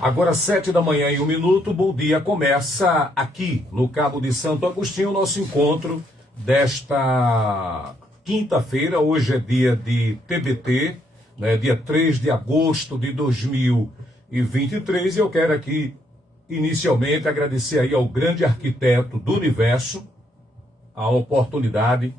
Agora, 7h01, bom dia. Começa aqui no Cabo de Santo Agostinho o nosso encontro desta quinta-feira. Hoje é dia de TBT, né? Dia 3 de agosto de 2023. E eu quero aqui, inicialmente, agradecer aí ao grande arquiteto do universo a oportunidade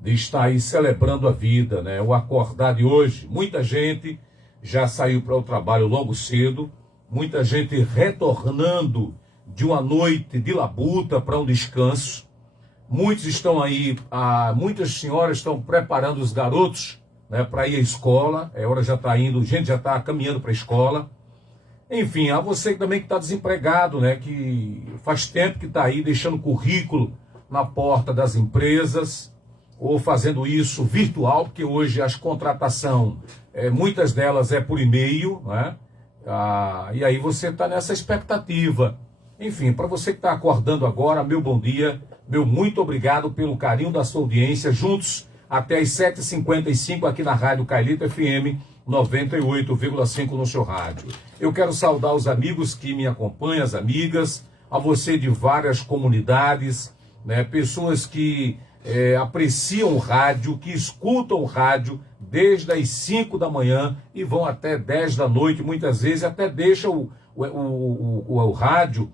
de estar aí celebrando a vida, né? O acordar de hoje. Muita gente já saiu para o trabalho logo cedo. Muita gente retornando de uma noite de labuta para um descanso. Muitos estão aí, muitas senhoras estão preparando os garotos, né, para ir à escola. A hora já está indo, gente já está caminhando para a escola. Enfim, a você também que está desempregado, né, que faz tempo que está aí deixando currículo na porta das empresas, ou fazendo isso virtual, porque hoje as contratações, muitas delas é por e-mail, né? E aí você está nessa expectativa. Enfim, para você que está acordando agora, meu bom dia, meu muito obrigado pelo carinho da sua audiência, juntos até as 7h55 aqui na Rádio Cailita FM 98,5 no seu rádio. Eu quero saudar os amigos que me acompanham, as amigas, a você de várias comunidades, né, pessoas que apreciam o rádio, que escutam o rádio desde as 5 da manhã e vão até 10 da noite, muitas vezes até deixam o rádio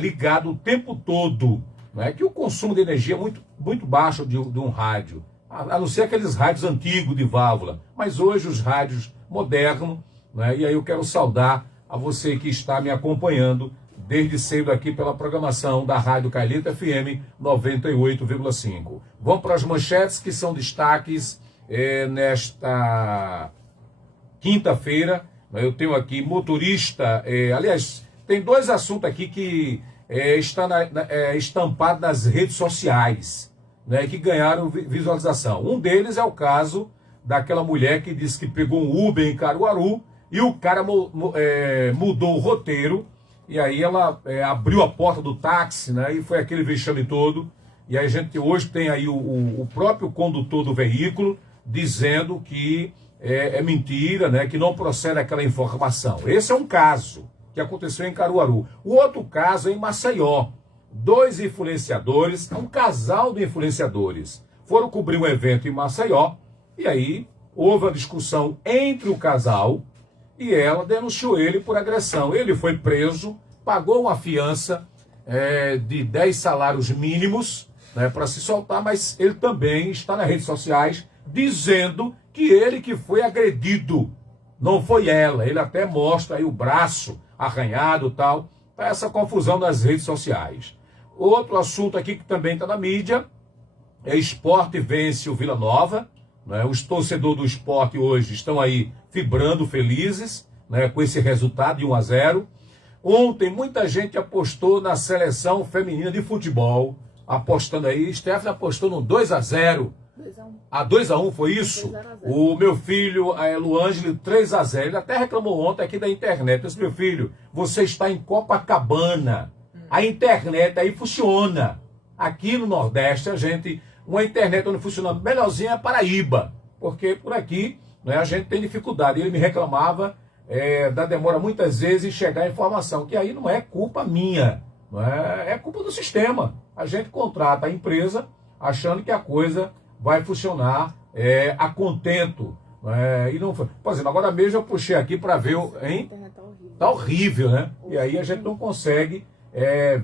ligado o tempo todo, né? Que o consumo de energia é muito baixo de um rádio, a não ser aqueles rádios antigos de válvula, mas hoje os rádios modernos, né? E aí eu quero saudar a você que está me acompanhando desde cedo aqui pela programação da Rádio Cailita FM 98,5. Vamos para as manchetes que são destaques nesta quinta-feira. Eu tenho aqui motorista, aliás, tem dois assuntos aqui que estão estampados nas redes sociais, né, que ganharam visualização. Um deles é o caso daquela mulher que disse que pegou um Uber em Caruaru e o cara mudou o roteiro. E aí ela abriu a porta do táxi, né? E foi aquele vexame todo. E aí a gente hoje tem aí o próprio condutor do veículo dizendo que é mentira, né? Que não procede aquela informação. Esse é um caso que aconteceu em Caruaru. O outro caso é em Maceió. Dois influenciadores, um casal de influenciadores, foram cobrir um evento em Maceió. E aí houve a discussão entre o casal e ela denunciou ele por agressão. Ele foi preso, pagou uma fiança de 10 salários mínimos, né, para se soltar, mas ele também está nas redes sociais dizendo que ele que foi agredido, não foi ela. Ele até mostra aí o braço arranhado e tal, para essa confusão nas redes sociais. Outro assunto aqui que também está na mídia é Sport vence o Vila Nova. Né? Os torcedores do Sport hoje estão aí vibrando, felizes, né, com esse resultado de 1-0. Ontem muita gente apostou na seleção feminina de futebol, apostando aí. Stephanie apostou no 2-0. 2-1 foi isso? 2-0. O meu filho, Luângelo, 3-0. Ele até reclamou ontem aqui da internet. Eu disse, meu filho, você está em Copacabana. A internet aí funciona. Aqui no Nordeste, uma internet onde funciona melhorzinha é Paraíba, porque por aqui, né, a gente tem dificuldade. Ele me reclamava da demora muitas vezes em chegar a informação, que aí não é culpa minha, não é culpa do sistema. A gente contrata a empresa achando que a coisa vai funcionar a contento. E não foi. Por exemplo, agora mesmo eu puxei aqui para ver, hein? Tá horrível, né? E aí a gente não consegue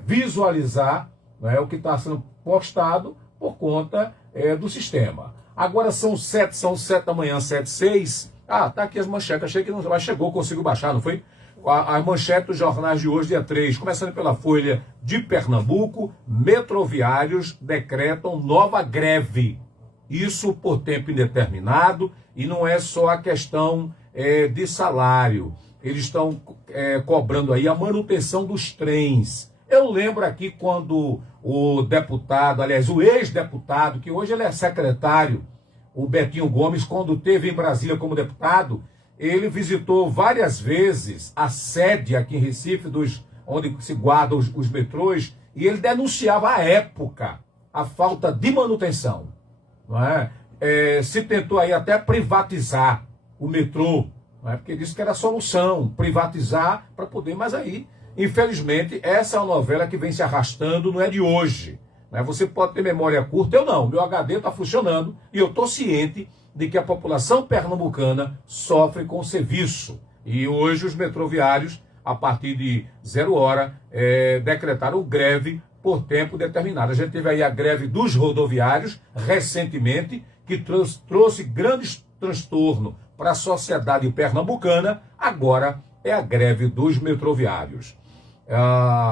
visualizar, né, o que está sendo postado por conta do sistema. Agora são 7 da manhã, 7h06. Tá aqui as manchetes. Achei que não, mas chegou, conseguiu baixar, não foi? As manchetes dos jornais de hoje, dia 3. Começando pela Folha de Pernambuco, metroviários decretam nova greve. Isso por tempo indeterminado, e não é só a questão de salário. Eles estão cobrando aí a manutenção dos trens. Eu lembro aqui quando o deputado, aliás, o ex-deputado, que hoje ele é secretário, o Betinho Gomes, quando esteve em Brasília como deputado, ele visitou várias vezes a sede aqui em Recife, onde se guardam os metrôs, e ele denunciava à época a falta de manutenção. Não é? Se tentou aí até privatizar o metrô, não é? Porque disse que era a solução, privatizar para poder, mas aí, infelizmente, essa é uma novela que vem se arrastando, não é de hoje. Né? Você pode ter memória curta, eu não, meu HD está funcionando e eu estou ciente de que a população pernambucana sofre com o serviço. E hoje os metroviários, a partir de 0 hora, decretaram greve por tempo determinado. A gente teve aí a greve dos rodoviários, recentemente, que trouxe grandes transtornos para a sociedade pernambucana. Agora é a greve dos metroviários.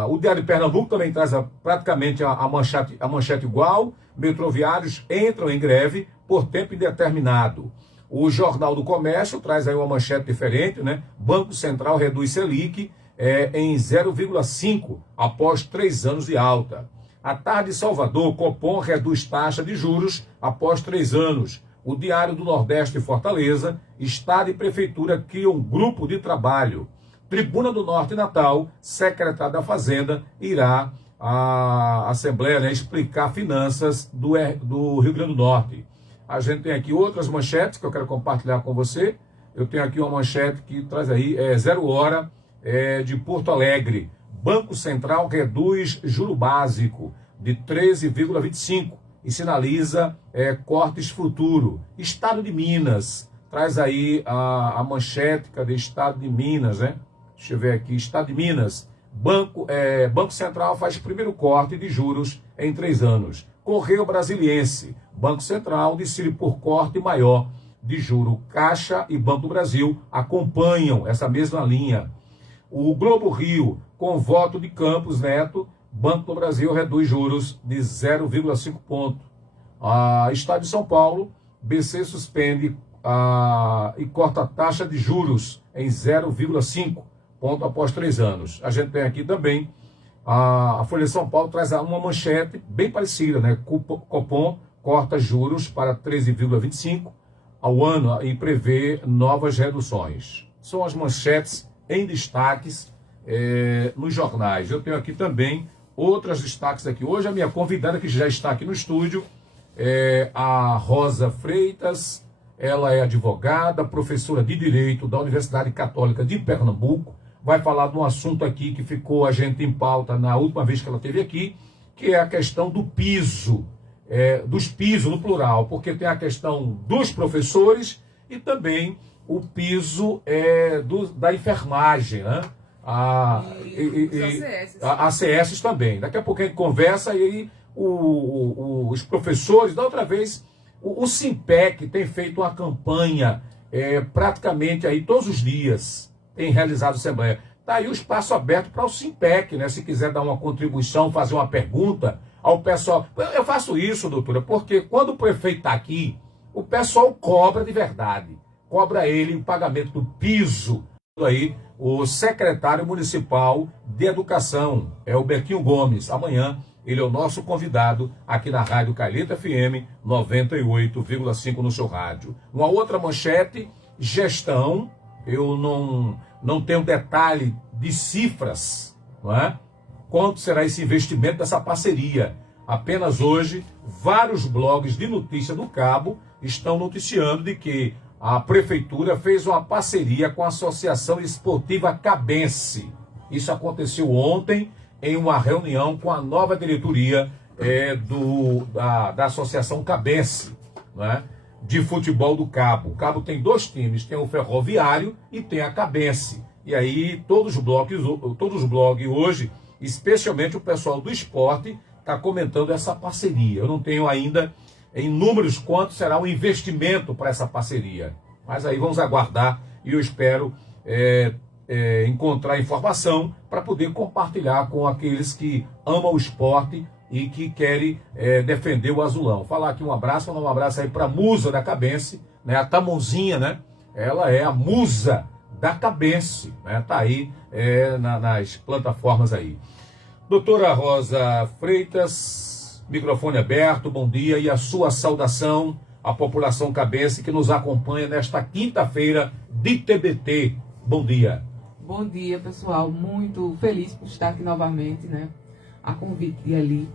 O Diário de Pernambuco também traz praticamente a manchete igual. Metroviários entram em greve por tempo indeterminado. O Jornal do Comércio traz aí uma manchete diferente, né? Banco Central reduz Selic em 0,5 após 3 anos de alta. À tarde, Salvador, Copom reduz taxa de juros após 3 anos. O Diário do Nordeste, Fortaleza, Estado e Prefeitura criam um grupo de trabalho. Tribuna do Norte, Natal, secretário da Fazenda irá à Assembleia, né, explicar finanças do Rio Grande do Norte. A gente tem aqui outras manchetes que eu quero compartilhar com você. Eu tenho aqui uma manchete que traz aí 0 hora de Porto Alegre. Banco Central reduz juro básico de 13,25 e sinaliza cortes futuro. Estado de Minas traz aí a manchete, cadê? Estado de Minas, né? Deixa eu ver aqui, Estado de Minas. Banco Central faz primeiro corte de juros em 3 anos. Correio Brasiliense. Banco Central decide por corte maior de juro. Caixa e Banco do Brasil acompanham essa mesma linha. O Globo Rio, com voto de Campos Neto, Banco do Brasil reduz juros de 0,5 ponto. Estado de São Paulo, BC suspende e corta a taxa de juros em 0,5 ponto após 3 anos. A gente tem aqui também, a Folha de São Paulo traz uma manchete bem parecida, né? Copom corta juros para 13,25 ao ano e prevê novas reduções. São as manchetes em destaques nos jornais. Eu tenho aqui também outros destaques aqui. Hoje a minha convidada, que já está aqui no estúdio, é a Rosa Freitas. Ela é advogada, professora de Direito da Universidade Católica de Pernambuco. Vai falar de um assunto aqui que ficou a gente em pauta na última vez que ela esteve aqui, que é a questão do piso, dos pisos no plural, porque tem a questão dos professores e também o piso da enfermagem, né? As ACS também. Daqui a pouco a gente conversa e aí os professores, da outra vez, o Simpec tem feito uma campanha praticamente aí todos os dias, tem realizado assembleia. Está aí o espaço aberto para o Simpec, né? Se quiser dar uma contribuição, fazer uma pergunta ao pessoal. Eu faço isso, doutora, porque quando o prefeito está aqui, o pessoal cobra de verdade. Cobra ele em pagamento do piso. Aí, o secretário municipal de Educação, o Bequinho Gomes. Amanhã ele é o nosso convidado aqui na Rádio Calheta FM 98,5 no seu rádio. Uma outra manchete, gestão. Eu não tenho detalhe de cifras, não é? Quanto será esse investimento dessa parceria? Apenas hoje, vários blogs de notícia do Cabo estão noticiando de que a prefeitura fez uma parceria com a Associação Esportiva Cabense. Isso aconteceu ontem em uma reunião com a nova diretoria da Associação Cabense, não é? De futebol do Cabo. O Cabo tem 2 times, tem o Ferroviário e tem a Cabense. E aí todos os blogs hoje, especialmente o pessoal do esporte, está comentando essa parceria. Eu não tenho ainda em números quanto será o investimento para essa parceria. Mas aí vamos aguardar e eu espero encontrar informação para poder compartilhar com aqueles que amam o esporte e que querem defender o azulão. Falar aqui um abraço, mandar um abraço aí para a musa da Cabense, né? A Tamonzinha, né? Ela é a musa da Cabense, né? Tá aí nas plataformas aí. Doutora Rosa Freitas, microfone aberto, bom dia, e a sua saudação à população cabense que nos acompanha nesta quinta-feira de TBT. Bom dia. Bom dia, pessoal. Muito feliz por estar aqui novamente, né? A convite de ali.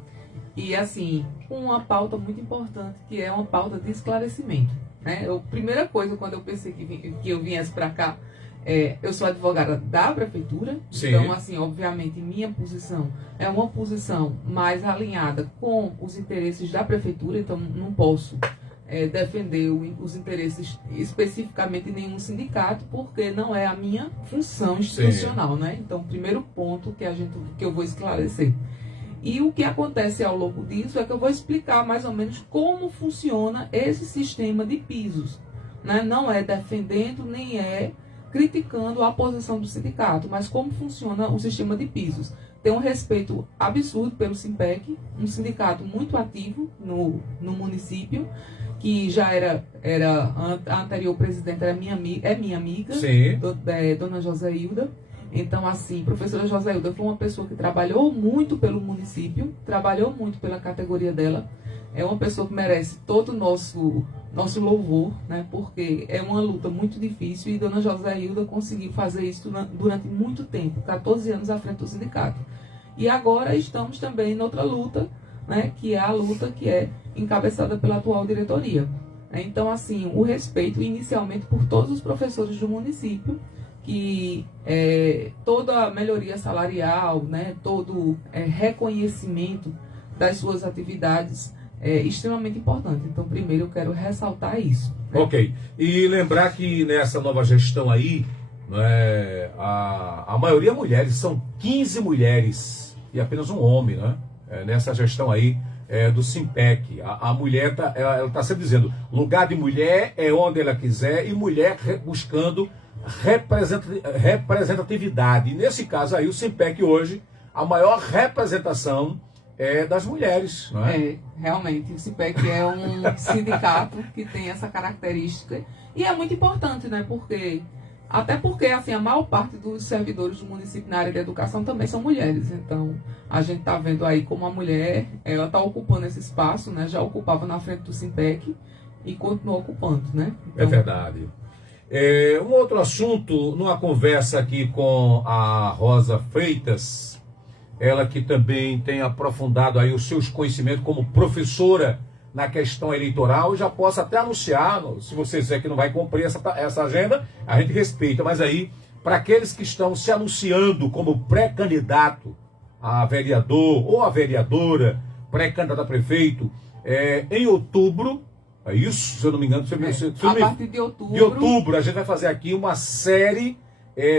E, assim, uma pauta muito importante, que é uma pauta de esclarecimento, né? Primeira coisa, quando eu pensei que eu viesse para cá, Eu sou advogada da prefeitura, Sim. então, assim, obviamente, minha posição é uma posição mais alinhada com os interesses da prefeitura, então não posso defender os interesses especificamente de nenhum sindicato, porque não é a minha função institucional, né? Então, o primeiro ponto que eu vou esclarecer. E o que acontece ao longo disso é que eu vou explicar mais ou menos como funciona esse sistema de pisos, né? Não é defendendo, nem é criticando a posição do sindicato, mas como funciona o sistema de pisos. Tem um respeito absurdo pelo SIMPEC, um sindicato muito ativo no município, que já a anterior presidente era minha amiga, Sim. Dona Joséilda. Então, assim, professora Joséilda foi uma pessoa que trabalhou muito pelo município, trabalhou muito pela categoria dela. É uma pessoa que merece todo o nosso louvor, né? Porque é uma luta muito difícil e Dona Joséilda conseguiu fazer isso durante muito tempo, 14 anos à frente do sindicato. E agora estamos também em outra luta, né? Que é a luta que é encabeçada pela atual diretoria. Então, assim, o respeito inicialmente por todos os professores do município, que toda a melhoria salarial, né, todo reconhecimento das suas atividades é extremamente importante. Então, primeiro eu quero ressaltar isso. Né? Ok. E lembrar que nessa nova gestão aí, né, a maioria mulheres, são 15 mulheres e apenas um homem, né? Nessa gestão aí do SIMPEC. A mulher ela tá sempre dizendo, lugar de mulher é onde ela quiser e mulher buscando representatividade. E nesse caso aí, o SIMPEC hoje, a maior representação é das mulheres, não é? Realmente, o SIMPEC é um sindicato que tem essa característica e é muito importante, né? Até porque assim, a maior parte dos servidores do município na área da educação também são mulheres. Então, a gente está vendo aí como a mulher, ela está ocupando esse espaço, né? Já ocupava na frente do SIMPEC e continua ocupando, né? Então, é verdade. Um outro assunto, numa conversa aqui com a Rosa Freitas, ela que também tem aprofundado aí os seus conhecimentos como professora na questão eleitoral, já posso até anunciar, se você disser que não vai cumprir essa agenda, a gente respeita, mas aí, para aqueles que estão se anunciando como pré-candidato a vereador ou a vereadora, pré-candidato a prefeito, em outubro, é isso, se eu não me engano, a partir de outubro. De outubro, a gente vai fazer aqui uma série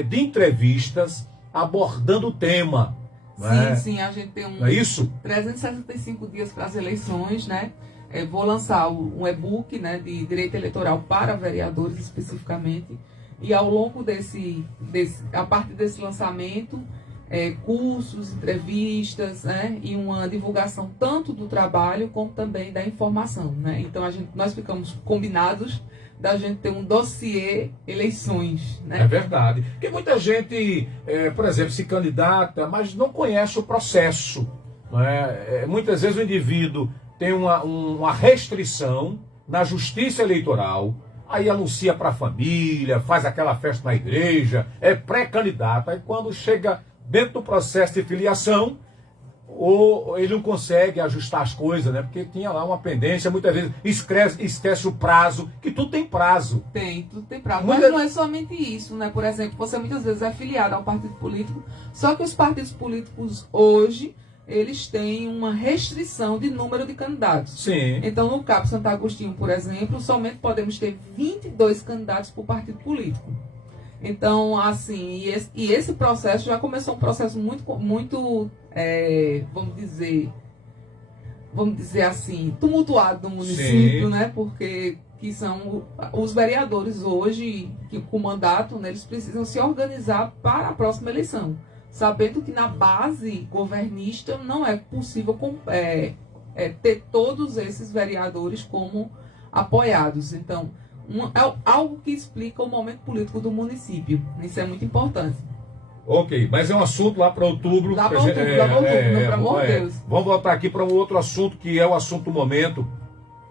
de entrevistas abordando o tema. Sim, a gente tem é isso? 365 dias para as eleições, né? Vou lançar um e-book, né, de direito eleitoral para vereadores especificamente. E ao longo a partir desse lançamento, cursos, entrevistas, né, e uma divulgação tanto do trabalho como também da informação, né? Então nós ficamos combinados da gente ter um dossiê eleições, né? É verdade. Porque muita gente, por exemplo, se candidata, mas não conhece o processo. Não é? Muitas vezes o indivíduo tem uma restrição na justiça eleitoral, aí anuncia para a família, faz aquela festa na igreja, é pré-candidato, aí quando chega dentro do processo de filiação, ou ele não consegue ajustar as coisas, né? Porque tinha lá uma pendência, muitas vezes esquece o prazo, que tudo tem prazo. Tudo tem prazo. Mas não é somente isso, né? Por exemplo, você muitas vezes é filiado ao partido político, só que os partidos políticos hoje, eles têm uma restrição de número de candidatos. Sim. Então, no CAP Santo Agostinho, por exemplo, somente podemos ter 22 candidatos por partido político. Então, assim, e esse processo já começou um processo muito vamos dizer assim, tumultuado no município, né? Porque que são os vereadores hoje, que com mandato, né, eles precisam se organizar para a próxima eleição, sabendo que na base governista não é possível ter todos esses vereadores como apoiados. Então, é algo que explica o momento político do município. Isso é muito importante. Ok, mas é um assunto lá para outubro. Lá para outubro, pelo amor de Deus. Vamos voltar aqui para um outro assunto, que é o assunto do momento,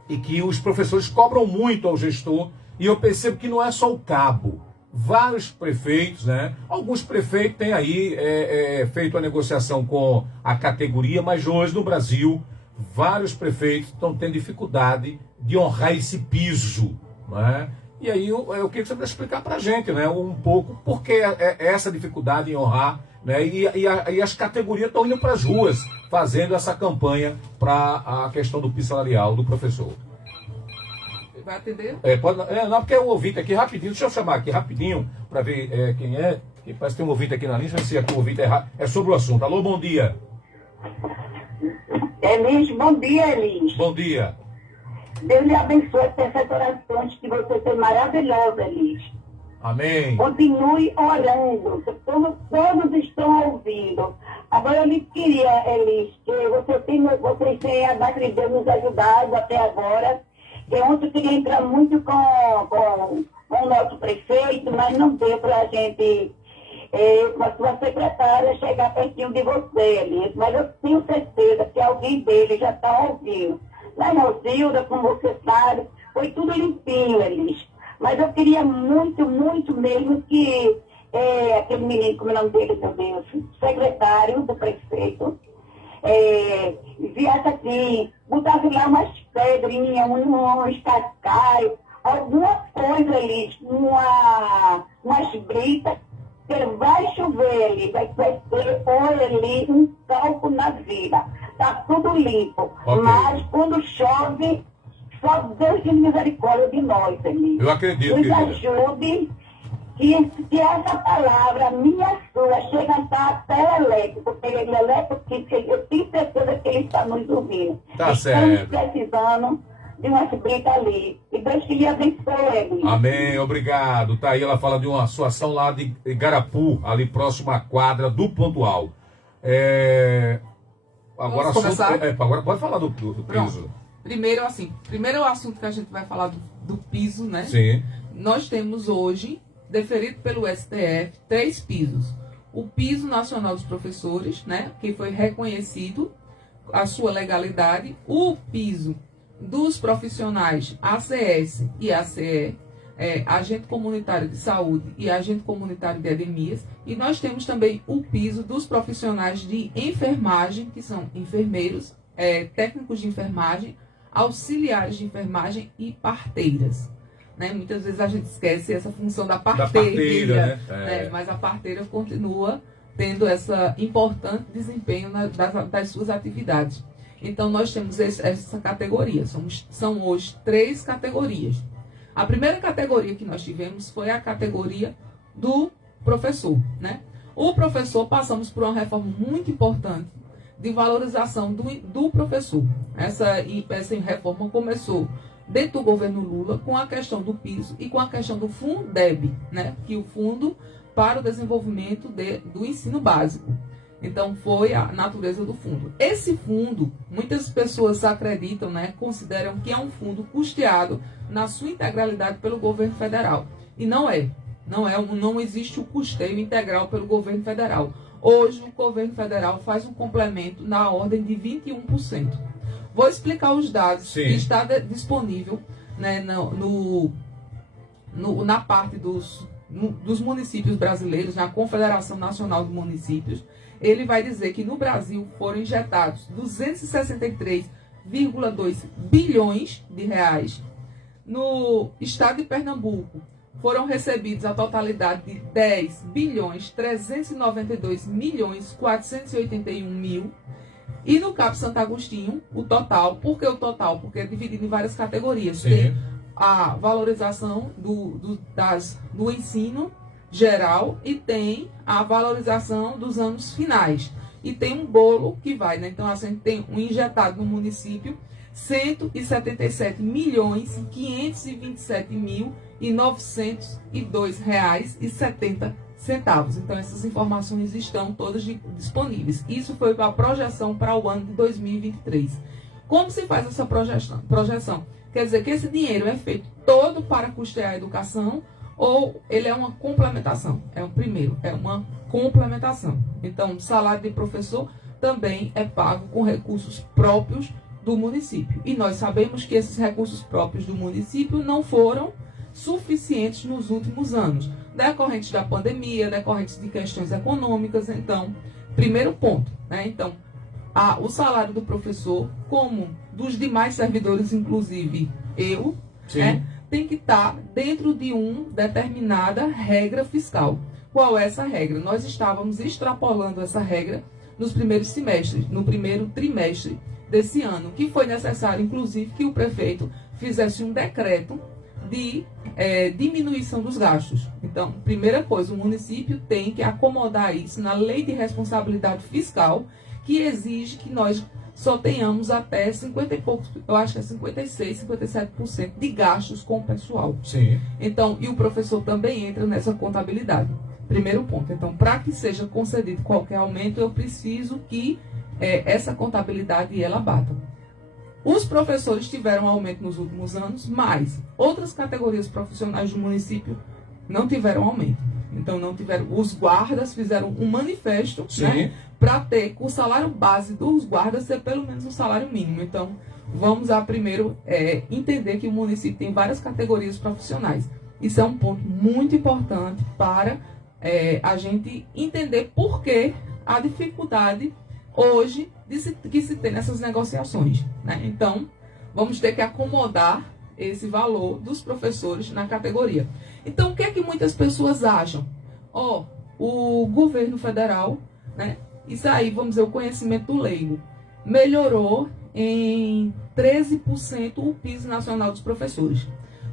e que os professores cobram muito ao gestor, e eu percebo que não é só o cabo. Vários prefeitos, né? Alguns prefeitos têm aí feito a negociação com a categoria, mas hoje no Brasil, vários prefeitos estão tendo dificuldade de honrar esse piso, né? E aí eu queria que você pudesse explicar para a gente, né, um pouco por que essa dificuldade em honrar, né, e as categorias estão indo para as ruas fazendo essa campanha para a questão do piso salarial do professor. Vai atender? Não, porque é um ouvinte aqui rapidinho, deixa eu chamar aqui rapidinho para ver quem é, que parece que tem um ouvinte aqui na linha, se aqui o ouvinte é sobre o assunto. Alô, bom dia. Elis, bom dia, Elis. Bom dia. Deus lhe abençoe essas orações que você tem maravilhosas, Elis. Amém. Continue orando, todos estão ouvindo. Agora eu lhe queria, Elis, que vocês têm a graça de Deus nos ajudado até agora. Eu ontem queria entrar muito com o nosso prefeito, mas não deu para a gente, com a sua secretária, chegar pertinho de você, Elis. Mas eu tenho certeza que alguém dele já está ouvindo. Lá na Zilda, como você sabe, foi tudo limpinho, Elis. Mas eu queria muito, muito mesmo que aquele menino, como é o nome dele, meu Deus, secretário do prefeito, viesse aqui, botasse lá umas pedrinhas, uns cascaios, alguma coisa ali, umas britas, que vai chover ali, vai ter ali um calco na vida. Está tudo limpo. Okay. Mas quando chove, só Deus tem misericórdia de nós, Felipe. Eu acredito, nos querida. ajude que essa palavra, minha sua, chega a estar até elétrico, porque ele é elétrico, eu tenho certeza que ele está nos ouvindo. Tá Estamos certo. precisando de uma briga ali. E Deus que lhe abençoe, ele. Amém, obrigado. Tá aí, ela fala de uma situação lá de Igarapu, ali próximo à quadra do Pontual. Agora, agora pode falar do piso. Primeiro o assunto que a gente vai falar do piso, né? Sim. Nós temos hoje, deferido pelo STF, 3 pisos. O piso nacional dos professores, né? Que foi reconhecido a sua legalidade. O piso dos profissionais ACS e ACE, agente comunitário de saúde e agente comunitário de endemias. E nós temos também o piso dos profissionais de enfermagem, que são enfermeiros, técnicos de enfermagem, auxiliares de enfermagem e parteiras. Né? Muitas vezes a gente esquece essa função da parteira, né? Mas a parteira continua tendo esse importante desempenho das suas atividades. Então, nós temos essa categoria. São hoje 3 categorias. A primeira categoria que nós tivemos foi a categoria do professor. Né? O professor, passamos por uma reforma muito importante de valorização do professor. Essa reforma começou dentro do governo Lula com a questão do piso e com a questão do Fundeb, né? Que é o Fundo para o Desenvolvimento do Ensino Básico. Então, foi a natureza do fundo. Esse fundo, muitas pessoas acreditam, né, consideram que é um fundo custeado na sua integralidade pelo governo federal. E não é. Não existe o custeio integral pelo governo federal. Hoje, o governo federal faz um complemento na ordem de 21%. Vou explicar os dados. Sim. Que está disponível, né, na parte dos municípios brasileiros, na Confederação Nacional de Municípios. Ele vai dizer que no Brasil foram injetados 263,2 bilhões de reais. No estado de Pernambuco, foram recebidos a totalidade de 10 bilhões 392 milhões 481 mil. E no CAP Santo Agostinho, o total, por que o total? Porque é dividido em várias categorias. Sim. Tem a valorização do ensino geral e tem a valorização dos anos finais. E tem um bolo que vai, né? Então, assim, tem um injetado no município 177 milhões 527 mil e 902 reais e 70 centavos. Então, essas informações estão todas disponíveis. Isso foi a projeção para o ano de 2023. Como se faz essa projeção? Quer dizer que esse dinheiro é feito todo para custear a educação ou ele é uma complementação? É uma complementação. Então, o salário de professor também é pago com recursos próprios do município. E nós sabemos que esses recursos próprios do município não foram suficientes nos últimos anos, decorrentes da pandemia, decorrentes de questões econômicas. Então, primeiro ponto, né? Então, o salário do professor, como dos demais servidores, inclusive eu, né, tem que estar dentro de uma determinada regra fiscal. Qual é essa regra? Nós estávamos extrapolando essa regra nos primeiros semestres, no primeiro trimestre desse ano, que foi necessário, inclusive, que o prefeito fizesse um decreto de diminuição dos gastos. Então, primeira coisa, o município tem que acomodar isso na lei de responsabilidade fiscal, que exige que nós só tenhamos até 50 e poucos, eu acho que é 56, 57% de gastos com o pessoal. Sim. Então, e o professor também entra nessa contabilidade. Primeiro ponto. Então, para que seja concedido qualquer aumento, eu preciso que essa contabilidade ela bata. Os professores tiveram aumento nos últimos anos, mas outras categorias profissionais do município não tiveram aumento. Então, não tiveram. Os guardas fizeram um manifesto, né, para ter o salário base dos guardas ser pelo menos o salário mínimo. Então, vamos a primeiro entender que o município tem várias categorias profissionais. Isso é um ponto muito importante para a gente entender por que a dificuldade hoje que se tem nessas negociações, né? Então, vamos ter que acomodar esse valor dos professores na categoria. Então, o que é que muitas pessoas acham? O governo federal, né? Isso aí, vamos dizer, o conhecimento do leigo, melhorou em 13% o piso nacional dos professores.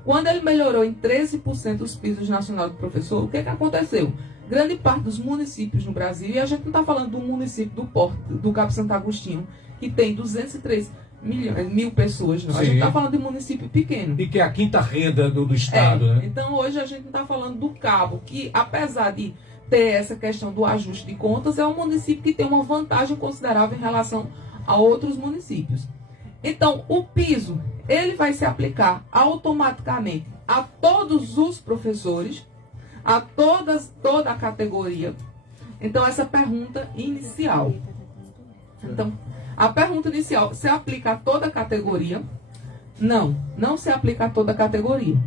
Quando ele melhorou em 13% os pisos nacionais do professor, o que aconteceu? Grande parte dos municípios no Brasil, e a gente não está falando do município do Cabo Santo Agostinho, que tem 203 mil pessoas, não. A gente está falando de município pequeno. E que é a quinta renda do estado, né? Então, hoje a gente não está falando do Cabo, que apesar de ter essa questão do ajuste de contas, é um município que tem uma vantagem considerável em relação a outros municípios. Então, o piso, ele vai se aplicar automaticamente a todos os professores, a toda a categoria. Então, essa pergunta inicial. Então, a pergunta inicial, se aplica a toda a categoria? Não se aplica a toda a categoria.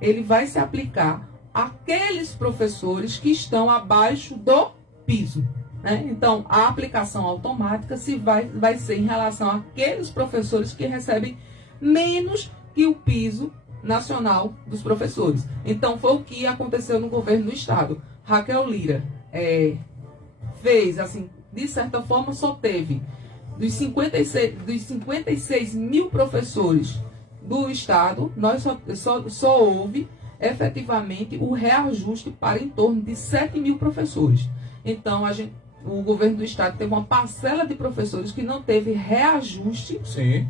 Ele vai se aplicar àqueles professores que estão abaixo do piso, né? Então, a aplicação automática vai ser em relação àqueles professores que recebem menos que o piso nacional dos professores. Então, foi o que aconteceu no governo do estado. Raquel Lira fez, assim, de certa forma, só teve dos 56 mil professores do estado, nós só houve efetivamente o reajuste para em torno de 7 mil professores. Então, o governo do estado teve uma parcela de professores que não teve reajuste,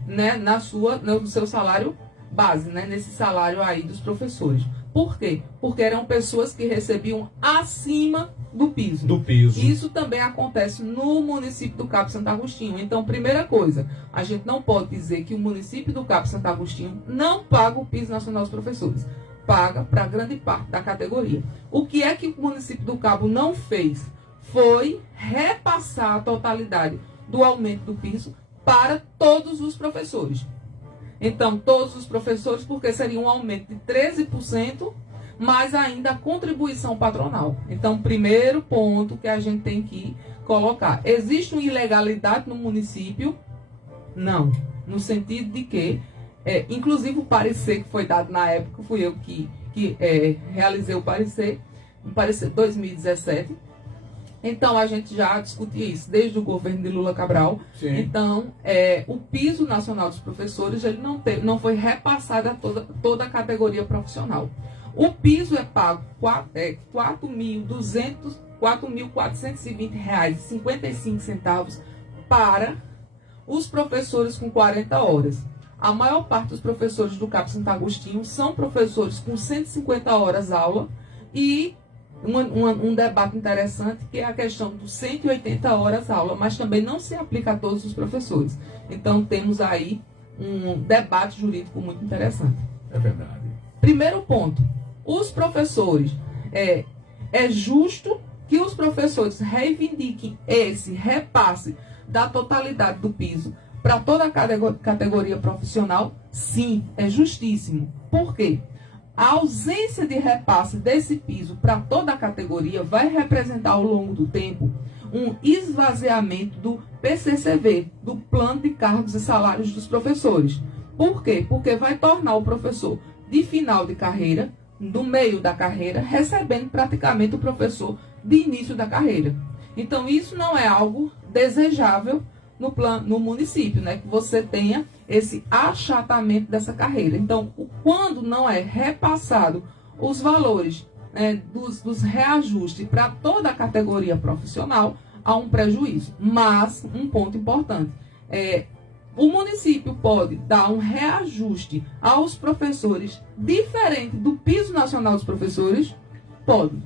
né, no seu salário base, né, nesse salário aí dos professores. Por quê? Porque eram pessoas que recebiam acima do piso. Isso também acontece no município do Cabo Santo Agostinho. Então, primeira coisa, a gente não pode dizer que o município do Cabo Santo Agostinho não paga o piso nacional dos professores. Paga para grande parte da categoria. O que é que o município do Cabo não fez? Foi repassar a totalidade do aumento do piso para todos os professores. Então, todos os professores, porque seria um aumento de 13%, mais ainda a contribuição patronal. Então, primeiro ponto que a gente tem que colocar. Existe uma ilegalidade no município? Não. No sentido de que, inclusive o parecer que foi dado na época, fui eu que realizei o parecer 2017. Então, a gente já discutia isso desde o governo de Lula Cabral. Sim. Então, o piso nacional dos professores ele não foi repassado a toda a categoria profissional. O piso é pago R$ 4.420,55 para os professores com 40 horas. A maior parte dos professores do Cabo Santo Agostinho são professores com 150 horas aula e um debate interessante que é a questão dos 180 horas aula, mas também não se aplica a todos os professores. Então, temos aí um debate jurídico muito interessante. É verdade. Primeiro ponto, os professores, é justo que os professores reivindiquem esse repasse da totalidade do piso para toda a categoria profissional? Sim, é justíssimo. Por quê? A ausência de repasse desse piso para toda a categoria vai representar ao longo do tempo um esvaziamento do PCCV, do Plano de Cargos e Salários dos Professores. Por quê? Porque vai tornar o professor de final de carreira, no meio da carreira, recebendo praticamente o professor de início da carreira. Então, isso não é algo desejável no município, né? Que você tenha esse achatamento dessa carreira. Então, quando não é repassado os valores, né, dos reajustes para toda a categoria profissional, há um prejuízo. Mas, um ponto importante, o município pode dar um reajuste aos professores diferente do piso nacional dos professores? Pode.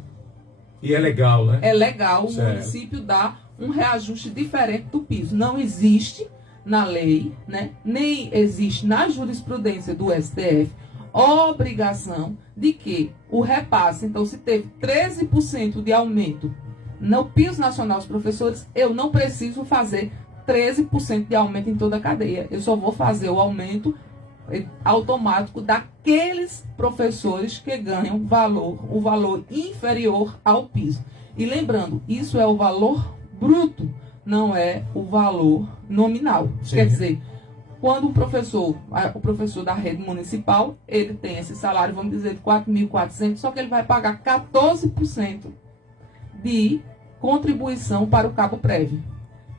E é legal, né? É legal o certo. município dar um reajuste diferente do piso. Não existe na lei, né? Nem existe na jurisprudência do STF obrigação de que o repasse, então se teve 13% de aumento no piso nacional dos professores, eu não preciso fazer 13% de aumento em toda a cadeia. Eu só vou fazer o aumento automático daqueles professores que ganham o valor inferior ao piso. E lembrando, isso é o valor bruto, não é o valor nominal. Sim. Quer dizer, quando o professor da rede municipal, ele tem esse salário, vamos dizer, de 4.400, só que ele vai pagar 14% de contribuição para o cabo prévio.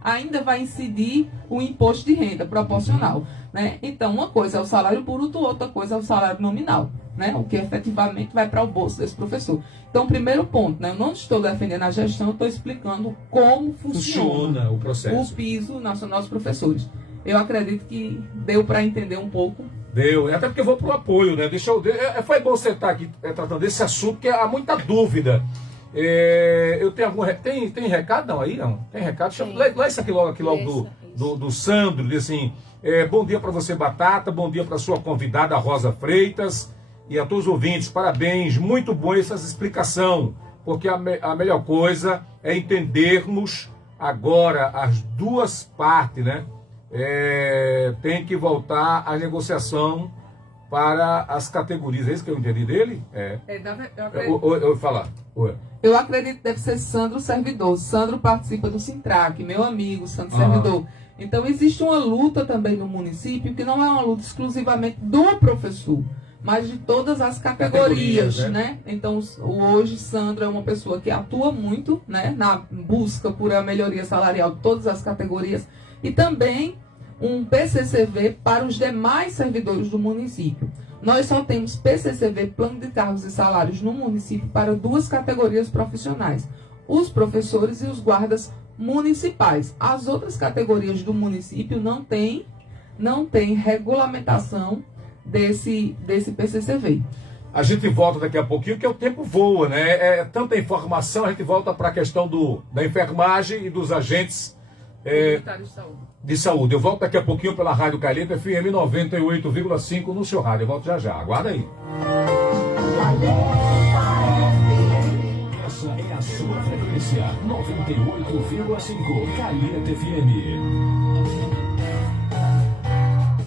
Ainda vai incidir o imposto de renda proporcional, né? Então, uma coisa é o salário bruto, outra coisa é o salário nominal, né? O que efetivamente vai para o bolso desse professor. Então, primeiro ponto, né? Eu não estou defendendo a gestão, eu estou explicando como funciona o processo. O piso nacional dos professores. Eu acredito que deu para entender um pouco. Deu, até porque eu vou para o apoio, né? Foi bom você estar aqui tratando desse assunto, porque há muita dúvida. Eu tenho algum tem recado não aí não tem recado, lá isso aqui logo do Sandro, diz assim: bom dia para você, Batata, bom dia para sua convidada Rosa Freitas e a todos os ouvintes, parabéns, muito bom essa explicação, porque a melhor coisa é entendermos agora as duas partes, né? Tem que voltar a negociação para as categorias. É isso que eu entendi dele? Eu acredito que deve ser Sandro Servidor. Sandro participa do Sintrac, meu amigo, Sandro Servidor. Então, existe uma luta também no município, que não é uma luta exclusivamente do professor, mas de todas as categorias, né? Então, hoje, Sandro é uma pessoa que atua muito, né, na busca por a melhoria salarial de todas as categorias, e também um PCCV para os demais servidores do município. Nós só temos PCCV, Plano de Cargos e Salários, no município para duas categorias profissionais: os professores e os guardas municipais. As outras categorias do município não tem regulamentação desse PCCV. A gente volta daqui a pouquinho, porque o tempo voa, né? Tanta informação, a gente volta para a questão da enfermagem e dos agentes de saúde. Eu volto daqui a pouquinho pela Rádio Calheta, FM 98,5 no seu rádio. Eu volto já. Aguarda aí. Essa é a sua frequência, 98,5 Calheta FM.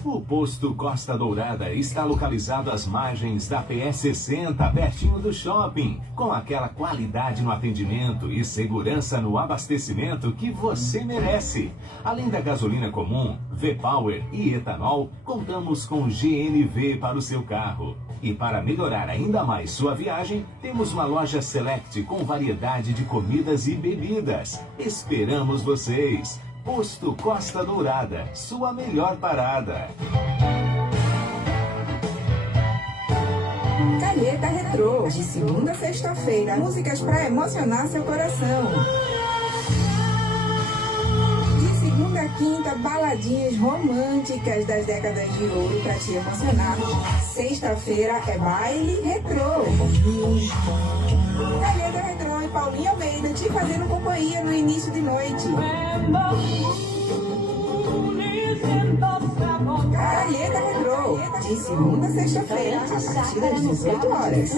O posto Costa Dourada está localizado às margens da PS 60, pertinho do shopping, com aquela qualidade no atendimento e segurança no abastecimento que você merece. Além da gasolina comum, V-Power e etanol, contamos com GNV para o seu carro. E para melhorar ainda mais sua viagem, temos uma loja Select com variedade de comidas e bebidas. Esperamos vocês! Posto Costa Dourada, sua melhor parada. Calheta Retrô, de segunda a sexta-feira, músicas para emocionar seu coração. De segunda a quinta, baladinhas românticas das décadas de ouro para te emocionar. Sexta-feira é baile retrô. Calheta Retrô e Paulinho Almeida te fazendo companhia no início de noite. Calheta Retrô, de segunda a sexta-feira, a partir das 18 horas.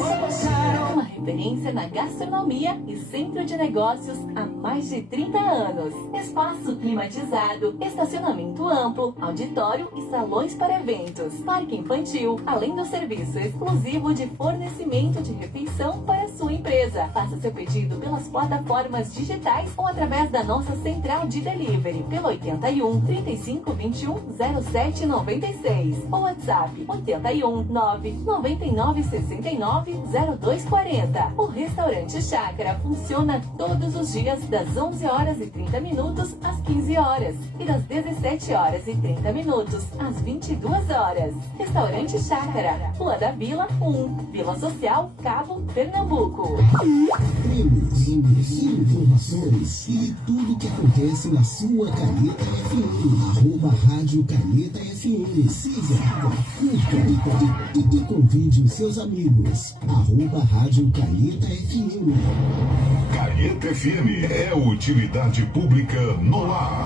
Uma referência na gastronomia e centro de negócios há mais de 30 anos. Espaço climatizado, estacionamento amplo, auditório e salões para eventos. Parque infantil, além do serviço exclusivo de fornecimento de refeição para sua empresa. Faça seu pedido pelas plataformas digitais ou através da nossa central de delivery pelo 81 35 21 07 96 ou WhatsApp 81 99969 0240. O Restaurante Chácara funciona todos os dias das 11 horas e 30 minutos às 15 horas e das 17 horas e 30 minutos às 22 horas. Restaurante Chácara, Rua da Vila 1, Vila Social, Cabo, Pernambuco. Prêmios, informações e tudo que acontece na sua Caneta FM. Rádio Caneta FM. Siga, curta e convide os seus amigos. Rádio Caneta FM. Caneta FM é utilidade pública no ar.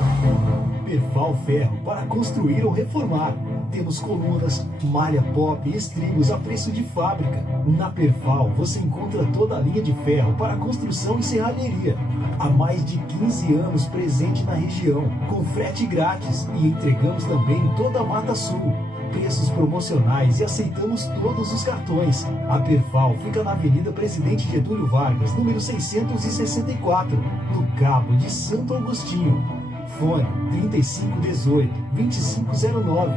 Perfal Ferro para construir ou reformar. Temos colunas, malha pop e estribos a preço de fábrica. Na Perfal você encontra toda a linha de ferro para construção e serralheria. Há mais de 15 anos presente na região, com frete grátis, e entregamos também em toda a Mata Sul. Preços promocionais e aceitamos todos os cartões. A Perfal fica na Avenida Presidente Getúlio Vargas, número 664, no Cabo de Santo Agostinho. Fone 3518-2509,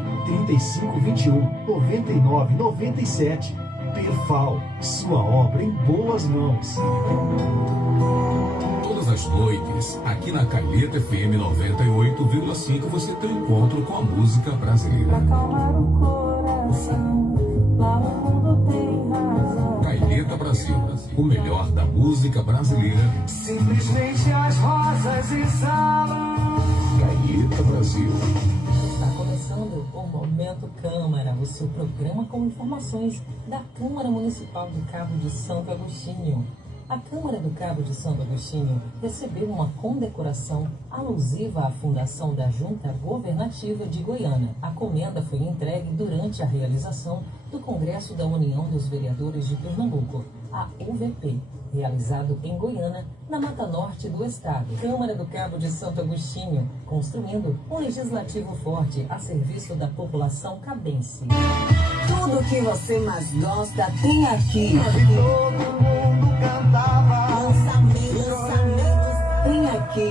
3521-9997. Perfal, sua obra em boas mãos. Todas as noites, aqui na Caneta FM 98,5, você tem um encontro com a música brasileira. Caneta Brasil, o melhor da música brasileira. Simplesmente as rosas exalam. Caneta Brasil. Está começando o Momento Câmara, o seu programa com informações da Câmara Municipal do Cabo de Santo Agostinho. A Câmara do Cabo de Santo Agostinho recebeu uma condecoração alusiva à fundação da Junta Governativa de Goiânia. A comenda foi entregue durante a realização do Congresso da União dos Vereadores de Pernambuco, a UVP, realizado em Goiânia, na Mata Norte do estado. Câmara do Cabo de Santo Agostinho, construindo um legislativo forte a serviço da população cabense. Tudo que você mais gosta tem aqui. Lançamentos tem aqui.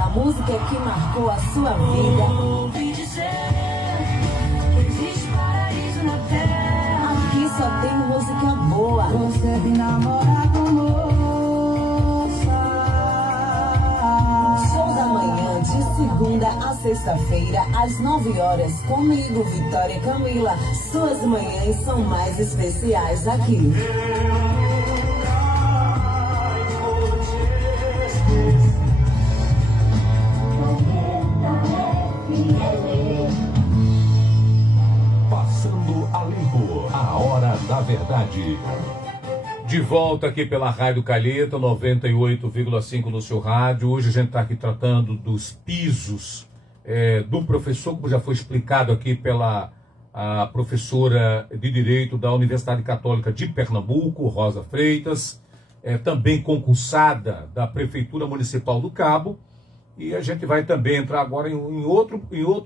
A música que marcou a sua vida. Aqui só tem música boa. Você tem namorado, moça. Show da manhã de segunda a sexta-feira às 9 horas comigo, Vitória Camila. Suas manhãs são mais especiais aqui. Passando a limpo, a hora da verdade. De volta aqui pela Rádio Calheta, 98,5 no seu rádio. Hoje a gente está aqui tratando dos pisos do professor, como já foi explicado aqui pela a professora de Direito da Universidade Católica de Pernambuco, Rosa Freitas, também concursada da Prefeitura Municipal do Cabo. E a gente vai também entrar agora em outro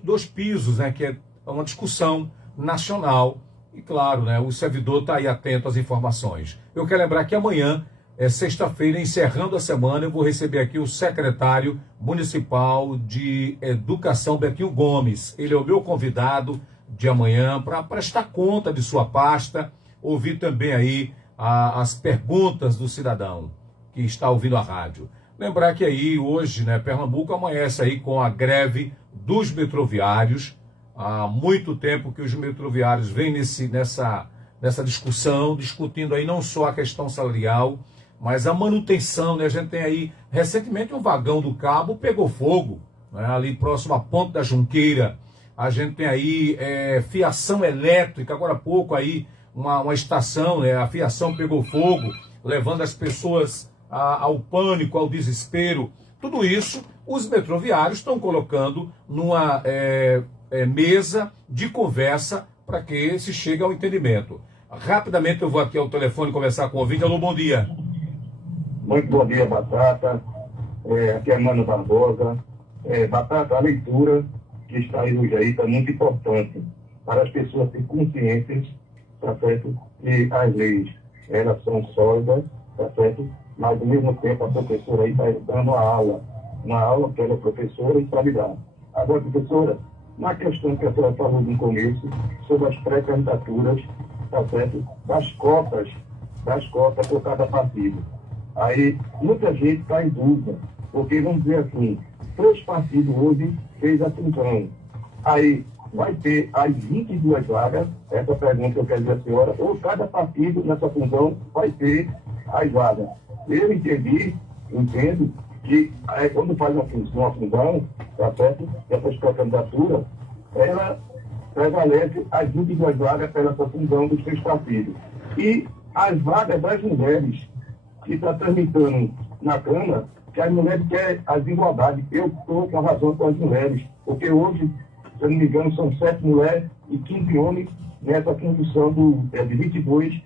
dois pisos, né, que é uma discussão nacional. E claro, né, o servidor está aí atento às informações. Eu quero lembrar que amanhã, sexta-feira, encerrando a semana, eu vou receber aqui o secretário municipal de Educação, Bequinho Gomes. Ele é o meu convidado de amanhã para prestar conta de sua pasta, ouvir também aí as perguntas do cidadão que está ouvindo a rádio. Lembrar que aí hoje, né, Pernambuco amanhece aí com a greve dos metroviários. Há muito tempo que os metroviários vêm nessa discussão, discutindo aí não só a questão salarial, mas a manutenção, né? A gente tem aí, recentemente, um vagão do Cabo pegou fogo, né? Ali próximo à Ponte da Junqueira. A gente tem aí fiação elétrica, agora há pouco aí, uma estação, né? A fiação pegou fogo, levando as pessoas ao pânico, ao desespero. Tudo isso, os metroviários estão colocando numa mesa de conversa para que se chegue ao entendimento. Rapidamente eu vou aqui ao telefone conversar com o ouvinte. Alô, bom dia. Muito bom dia, Batata. Aqui é Mano Barbosa. Batata, a leitura que está aí hoje aí está muito importante para as pessoas terem consciência, tá certo? Que as leis, elas são sólidas, tá certo? Mas ao mesmo tempo a professora aí está dando uma aula que ela é professora e sabe dar. Agora, professora, na questão que a senhora falou no começo, sobre as pré-candidaturas, tá certo? Das cotas por cada partido. Aí, muita gente está em dúvida, porque, vamos dizer assim, 3 partidos hoje fez a função. Aí, vai ter as 22 vagas, essa pergunta eu quero dizer à senhora, ou cada partido nessa função vai ter as vagas. Eu entendo que quando faz uma função, tá certo? Essas pré-candidaturas, ela prevalece as 22 vagas pela função dos 3 partidos. E as vagas das mulheres, que está tramitando na Câmara, que as mulheres querem a desigualdade. Eu estou com a razão com as mulheres, porque hoje, se eu não me engano, são 7 mulheres e 15 homens nessa condução de 22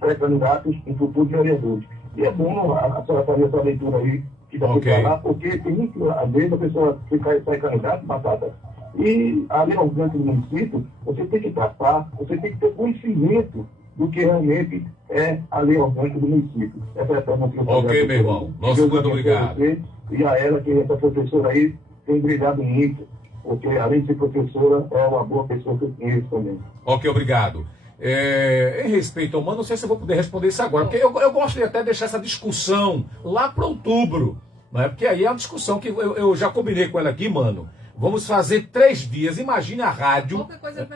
pré-candidatos em futuro de vereadores. E é bom a senhora fazer essa leitura aí, que dá para falar, porque tem muito, às vezes, a pessoa sai candidato, batata, e a lei orgânica do município, você tem que tratar, você tem que ter conhecimento do que realmente é a lei orgânica do município. Essa é a pergunta que eu faço. Ok, meu irmão. Nosso muito obrigado. E a ela, que essa professora aí, tem brilhado muito, porque além de ser professora, é uma boa pessoa que eu conheço também. Ok, obrigado. Em respeito ao Mano, não sei se eu vou poder responder isso agora, porque eu gosto de até deixar essa discussão lá para outubro, né? Porque aí é uma discussão que eu já combinei com ela aqui, Mano. Vamos fazer 3 dias. Imagine a rádio. Outra coisa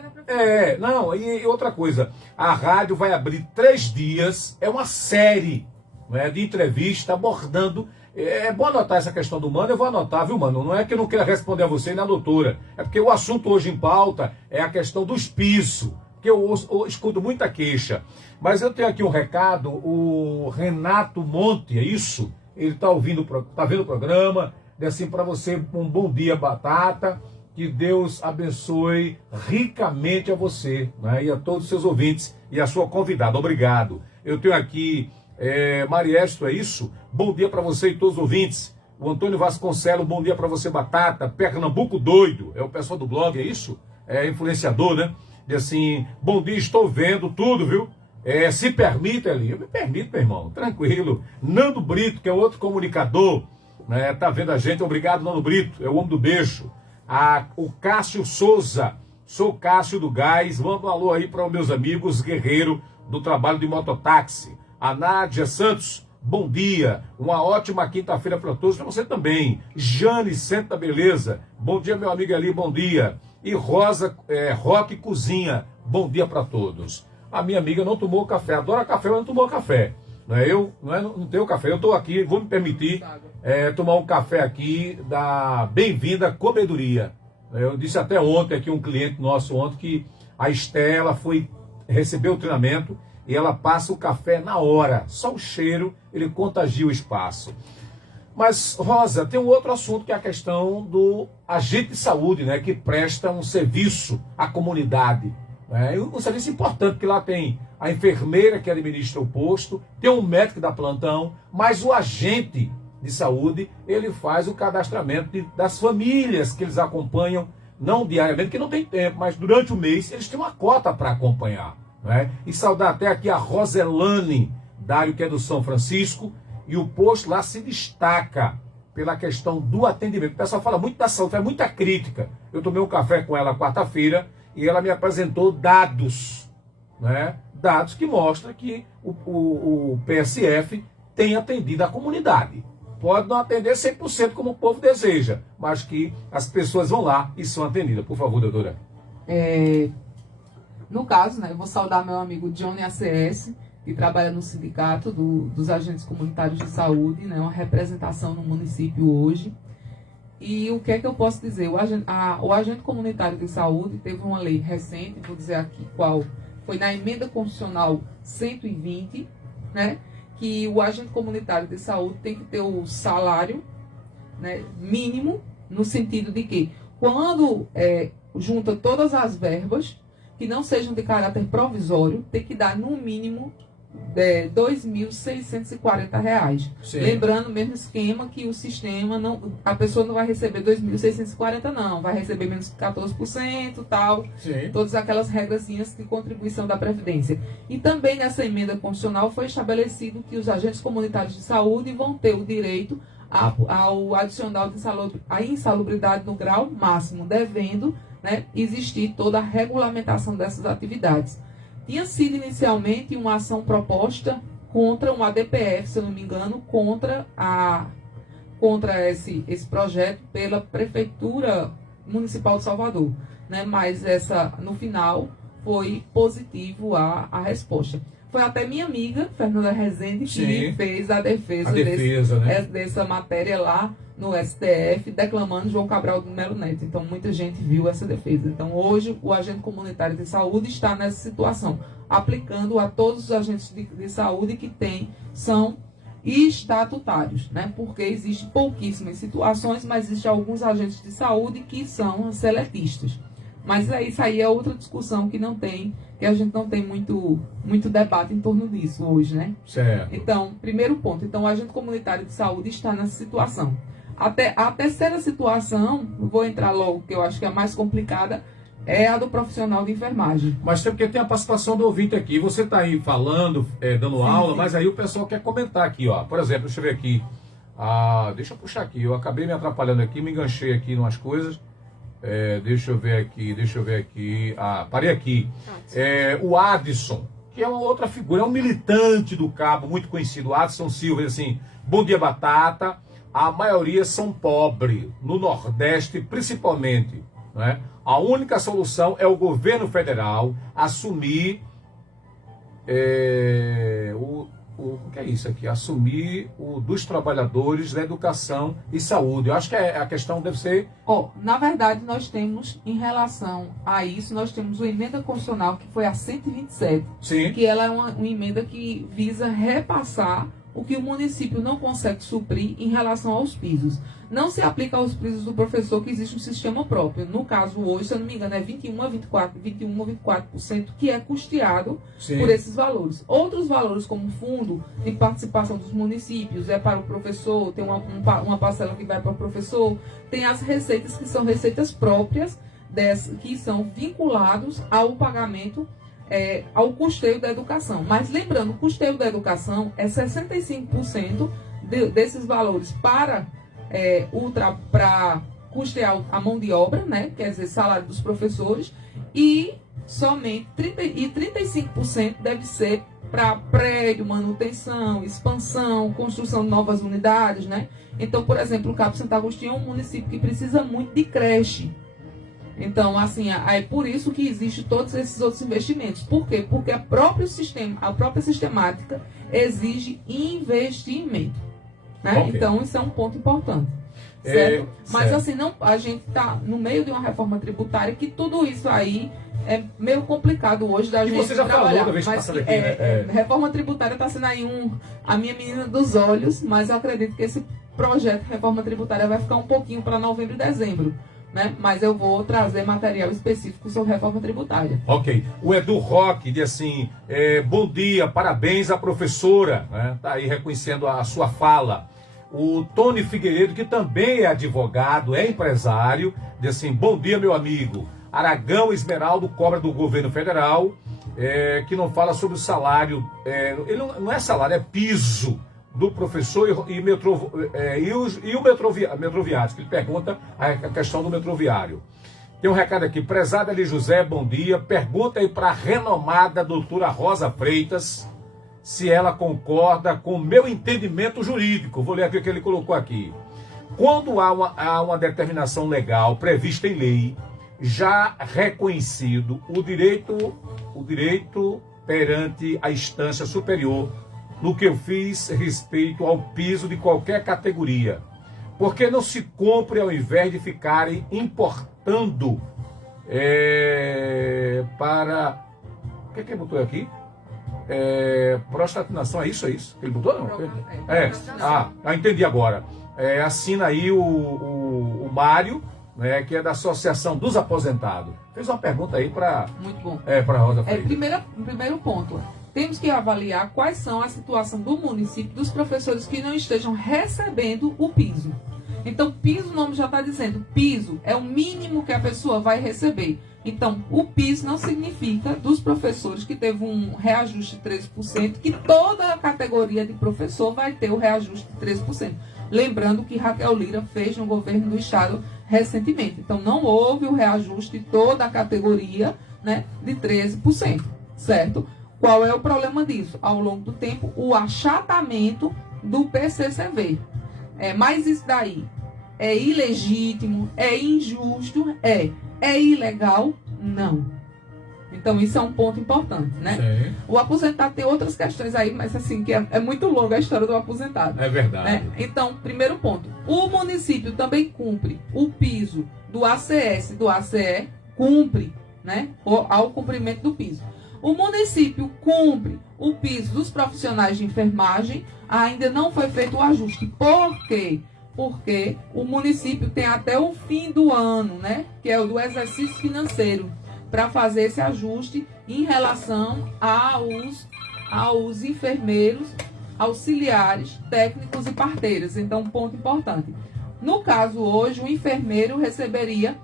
e outra coisa. A rádio vai abrir 3 dias. É uma série, né, de entrevista abordando. É bom anotar essa questão do Mano. Eu vou anotar, viu, Mano? Não é que eu não queira responder a você e na doutora. É porque o assunto hoje em pauta é a questão dos pisos. Que eu escuto muita queixa. Mas eu tenho aqui um recado. O Renato Monte, é isso? Ele está vendo o programa. Assim, para você, um bom dia, Batata, que Deus abençoe ricamente a você, né, e a todos os seus ouvintes e a sua convidada. Obrigado. Eu tenho aqui, Mariesto, é isso? Bom dia para você e todos os ouvintes. O Antônio Vasconcelos, bom dia para você, Batata. Pernambuco doido, é o pessoal do blog, é isso? É influenciador, né? E assim, bom dia, estou vendo tudo, viu? Se permite, ali, eu me permito, meu irmão, tranquilo. Nando Brito, que é outro comunicador, tá vendo a gente, obrigado, Nando Brito, é o homem do beijo. O Cássio Souza, sou Cássio do Gás, mando um alô aí para os meus amigos guerreiro do trabalho de mototáxi. A Nádia Santos, bom dia, uma ótima quinta-feira para todos, para você também. Jane Centro da Beleza, bom dia, meu amigo ali, bom dia. E Rosa Roque Cozinha, bom dia para todos. A minha amiga não tomou café, adora café, mas não tomou café. Não tenho café, eu estou aqui, vou me permitir tomar um café aqui da Bem-vinda Comedoria. Eu disse até ontem aqui, um cliente nosso ontem, que a Estela recebeu o treinamento e ela passa o café na hora, só o cheiro, ele contagia o espaço. Mas, Rosa, tem um outro assunto que é a questão do agente de saúde, né, que presta um serviço à comunidade. Um serviço importante, que lá tem a enfermeira que administra o posto, tem um médico da plantão, mas o agente de saúde, ele faz o cadastramento das famílias que eles acompanham, não diariamente, que não tem tempo, mas durante o mês eles têm uma cota para acompanhar. E saudar até aqui a Roselane Dário, que é do São Francisco, e o posto lá se destaca pela questão do atendimento. O pessoal fala muito da saúde, faz muita crítica. Eu tomei um café com ela quarta-feira e ela me apresentou dados, dados que mostram que o PSF tem atendido a comunidade. Pode não atender 100% como o povo deseja, mas que as pessoas vão lá e são atendidas. Por favor, doutora. No caso, eu vou saudar meu amigo Johnny ACS, que trabalha no sindicato dos agentes comunitários de saúde, uma representação no município hoje. E o que é que eu posso dizer? O agente comunitário de saúde teve uma lei recente, vou dizer aqui qual, foi na emenda constitucional 120, que o agente comunitário de saúde tem que ter o salário, mínimo, no sentido de que quando junta todas as verbas, que não sejam de caráter provisório, tem que dar no mínimo R$ 2.640. Sim. Lembrando o mesmo esquema que o sistema, a pessoa não vai receber 2.640 não, vai receber menos 14%, tal. Sim. Todas aquelas regrazinhas de contribuição da Previdência. E também nessa emenda constitucional foi estabelecido que os agentes comunitários de saúde vão ter o direito ao adicional de insalubridade no grau máximo, devendo, né, existir toda a regulamentação dessas atividades. Tinha sido inicialmente uma ação proposta contra um ADPF, se eu não me engano, contra esse projeto pela Prefeitura Municipal de Salvador, né? Mas no final foi positivo a resposta. Foi até minha amiga, Fernanda Rezende, que fez a defesa dessa matéria lá no STF, declamando João Cabral do Melo Neto. Então, muita gente viu essa defesa. Então, hoje, o agente comunitário de saúde está nessa situação, aplicando a todos os agentes de saúde que são estatutários, né? Porque existem pouquíssimas situações, mas existem alguns agentes de saúde que são seletistas. Mas isso aí é outra discussão que a gente não tem muito debate em torno disso hoje, né? Certo. Então, primeiro ponto. Então, o agente comunitário de saúde está nessa situação. Até a terceira situação, vou entrar logo, que eu acho que é a mais complicada, é a do profissional de enfermagem. Mas porque tem a participação do ouvinte aqui. Você está aí falando, dando aula, mas aí o pessoal quer comentar aqui, ó. Por exemplo, deixa eu ver aqui. Deixa eu puxar aqui. Eu acabei me atrapalhando aqui, me enganchei aqui em umas coisas. Deixa eu ver aqui. Parei aqui. O Adson, que é uma outra figura, é um militante do Cabo, muito conhecido. Adson Silva, assim, bom dia, Batata. A maioria são pobres, no Nordeste principalmente, né? A única solução é o governo federal assumir o que é isso aqui? Assumir o dos trabalhadores da educação e saúde. Eu acho que a questão deve ser... Na verdade, nós temos, em relação a isso, nós temos uma emenda constitucional que foi a 127. Sim. Que ela é uma emenda que visa repassar o que o município não consegue suprir em relação aos pisos. Não se aplica aos pisos do professor, que existe um sistema próprio. No caso, hoje, se eu não me engano, é 21 a 24%, que é custeado por esses valores. Outros valores, como fundo de participação dos municípios, é para o professor, tem uma parcela que vai para o professor, tem as receitas que são receitas próprias, que são vinculados ao pagamento, ao custeio da educação. Mas lembrando, o custeio da educação é 65% desses valores para custear a mão de obra, né? Quer dizer, salário dos professores, e somente 35% deve ser para prédio, manutenção, expansão, construção de novas unidades, né? Então, por exemplo, o Cabo Santo Agostinho é um município que precisa muito de creche. Então, assim, é por isso que existe todos esses outros investimentos. Por quê? Porque a própria sistemática exige investimento, né? Okay. Então, isso é um ponto importante. Certo? Mas, assim, a gente está no meio de uma reforma tributária que tudo isso aí é meio complicado hoje da gente você já trabalhar. falou da vez passada aqui, né? Reforma tributária está sendo aí a minha menina dos olhos, mas eu acredito que esse projeto de reforma tributária vai ficar um pouquinho para novembro e dezembro. Né? Mas eu vou trazer material específico sobre reforma tributária. Ok. O Edu Roque diz assim, bom dia, parabéns à professora, né? Tá aí reconhecendo a sua fala. O Tony Figueiredo, que também é advogado, é empresário, diz assim, bom dia, meu amigo. Aragão Esmeraldo cobra do governo federal, que não fala sobre o salário, ele não é salário, é piso do professor e o metroviário, que ele pergunta a questão do metroviário. Tem um recado aqui, prezada Ali José, bom dia, pergunta aí para a renomada doutora Rosa Freitas se ela concorda com o meu entendimento jurídico. Vou ler aqui o que ele colocou aqui. Quando há uma determinação legal prevista em lei, já reconhecido o direito perante a instância superior, no que eu fiz respeito ao piso de qualquer categoria. Porque não se cumpre ao invés de ficarem importando para... O que ele botou aqui? Prostatinação, é isso? Ele botou, não? Entendi agora. Assina aí o Mário, né, que é da Associação dos Aposentados. Fez uma pergunta aí para... Muito bom. Para a Rosa Freitas. Primeiro ponto. Temos que avaliar quais são a situação do município, dos professores que não estejam recebendo o piso. Então, piso, o nome já está dizendo, piso é o mínimo que a pessoa vai receber. Então, o piso não significa dos professores que teve um reajuste de 13%, que toda a categoria de professor vai ter o reajuste de 13%. Lembrando que Raquel Lira fez no governo do estado recentemente. Então, não houve o reajuste de toda a categoria, né, de 13%, certo? Qual é o problema disso? Ao longo do tempo, o achatamento do PCCV. Mas isso daí é ilegítimo, é injusto, é ilegal? Não. Então, isso é um ponto importante, né? Sim. O aposentado tem outras questões aí, mas assim, que é muito longa a história do aposentado. É verdade. Né? Então, primeiro ponto. O município também cumpre o piso do ACS e do ACE, cumpre, né? Ao cumprimento do piso. O município cumpre o piso dos profissionais de enfermagem, ainda não foi feito o ajuste. Por quê? Porque o município tem até o fim do ano, né? Que é o do exercício financeiro, para fazer esse ajuste em relação aos enfermeiros, auxiliares, técnicos e parteiras. Então, um ponto importante. No caso, hoje, o enfermeiro receberia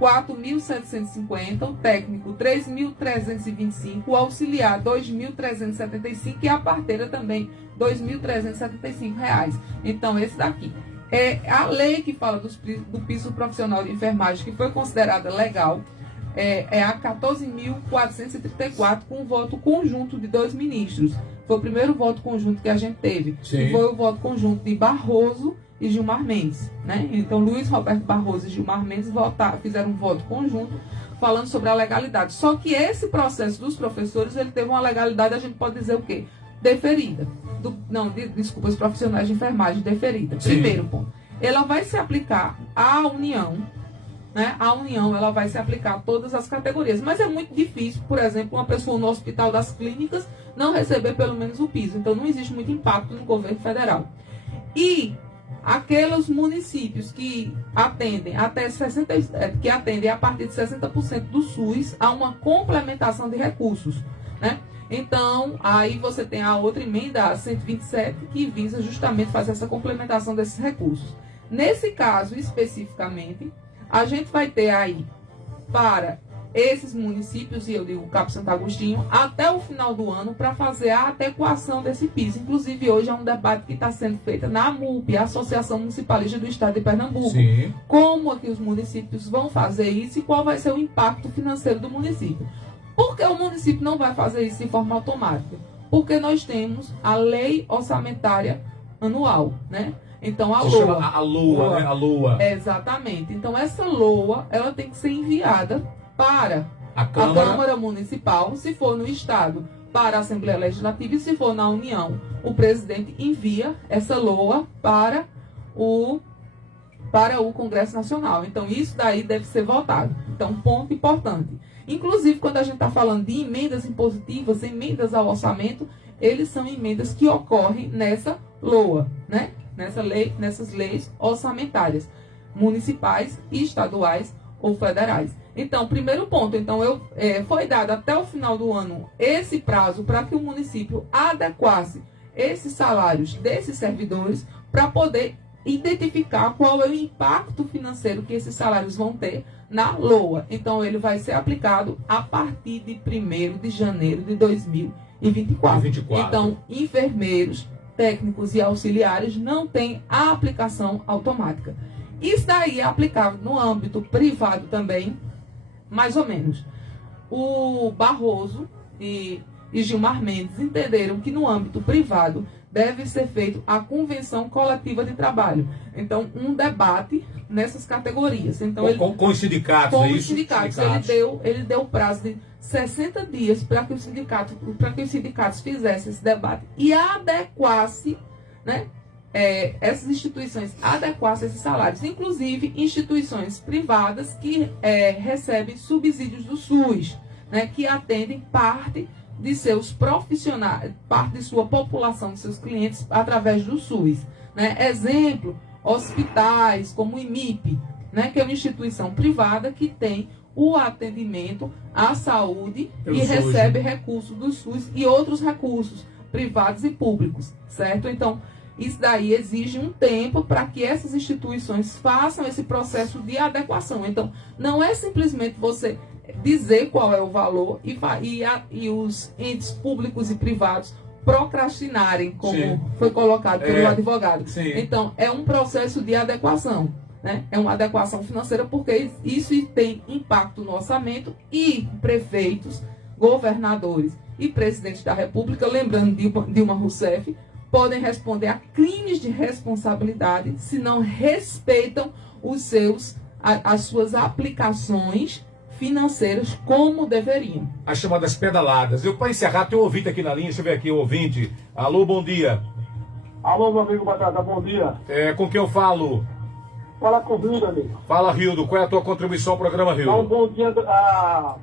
R$ 4.750, o técnico R$ 3.325, o auxiliar R$ 2.375 e a parteira também R$ 2.375. Então, esse daqui. É a lei que fala do piso profissional de enfermagem, que foi considerada legal, é a 14.434, com voto conjunto de 2 ministros. Foi o primeiro voto conjunto que a gente teve. Sim. E foi o voto conjunto de Barroso e Gilmar Mendes, né? Então, Luiz Roberto Barroso e Gilmar Mendes fizeram um voto conjunto falando sobre a legalidade. Só que esse processo dos professores, ele teve uma legalidade, a gente pode dizer o quê? Deferida. Desculpa, os profissionais de enfermagem, deferida. Sim. Primeiro ponto. Ela vai se aplicar à União, né? A União, ela vai se aplicar a todas as categorias. Mas é muito difícil, por exemplo, uma pessoa no Hospital das Clínicas não receber pelo menos o piso. Então, não existe muito impacto no governo federal. E aqueles municípios que atendem que atendem a partir de 60% do SUS, há uma complementação de recursos, né? Então, aí você tem a outra emenda, a 127, que visa justamente fazer essa complementação desses recursos. Nesse caso, especificamente, a gente vai ter aí, para esses municípios, e eu digo Cabo Santo Agostinho, até o final do ano, para fazer a adequação desse piso. Inclusive, hoje é um debate que está sendo feito na AMUP, a Associação Municipalista do Estado de Pernambuco. Sim. Como é que os municípios vão fazer isso e qual vai ser o impacto financeiro do município. Por que o município não vai fazer isso de forma automática? Porque nós temos a lei orçamentária anual, né? Então, a LOA. A LOA, né? A LOA. Exatamente. Então, essa LOA, ela tem que ser enviada para a Câmara Municipal, se for no Estado, para a Assembleia Legislativa, e se for na União, o presidente envia essa LOA para o Congresso Nacional. Então, isso daí deve ser votado. Então, ponto importante. Inclusive, quando a gente está falando de emendas impositivas, emendas ao orçamento, eles são emendas que ocorrem nessa LOA, né? Nessas leis orçamentárias, municipais, estaduais ou federais. Então, primeiro ponto, foi dado até o final do ano esse prazo para que o município adequasse esses salários desses servidores para poder identificar qual é o impacto financeiro que esses salários vão ter na LOA. Então, ele vai ser aplicado a partir de 1º de janeiro de 2024. Então, enfermeiros, técnicos e auxiliares não têm a aplicação automática. Isso daí é aplicável no âmbito privado também, mais ou menos. O Barroso e Gilmar Mendes entenderam que no âmbito privado deve ser feito a convenção coletiva de trabalho. Então, um debate nessas categorias. Então, com os sindicatos, com é os isso? sindicatos. Ele deu prazo de 60 dias para que os sindicatos fizessem esse debate e adequassem, né, essas instituições adequassem esses salários, inclusive instituições privadas que recebem subsídios do SUS, né, que atendem parte de seus profissionais, parte de sua população, de seus clientes, através do SUS. Né? Exemplo, hospitais como o IMIP, né, que é uma instituição privada que tem o atendimento à saúde e recebe recursos do SUS e outros recursos privados e públicos, certo? Então, isso daí exige um tempo para que essas instituições façam esse processo de adequação. Então, não é simplesmente você dizer qual é o valor e os entes públicos e privados procrastinarem, como Sim. foi colocado pelo advogado. Sim. Então, é um processo de adequação, né? É uma adequação financeira, porque isso tem impacto no orçamento, e prefeitos, governadores e presidentes da República, lembrando Dilma Rousseff, podem responder a crimes de responsabilidade se não respeitam as suas aplicações financeiras como deveriam. As chamadas pedaladas. Eu, para encerrar, tem um ouvinte aqui na linha. Deixa eu ver aqui o ouvinte. Alô, bom dia. Alô, meu amigo Batata, bom dia. Com quem eu falo? Fala com o Rildo, amigo. Fala, Rildo. Qual é a tua contribuição ao programa, Rildo? Dá um bom dia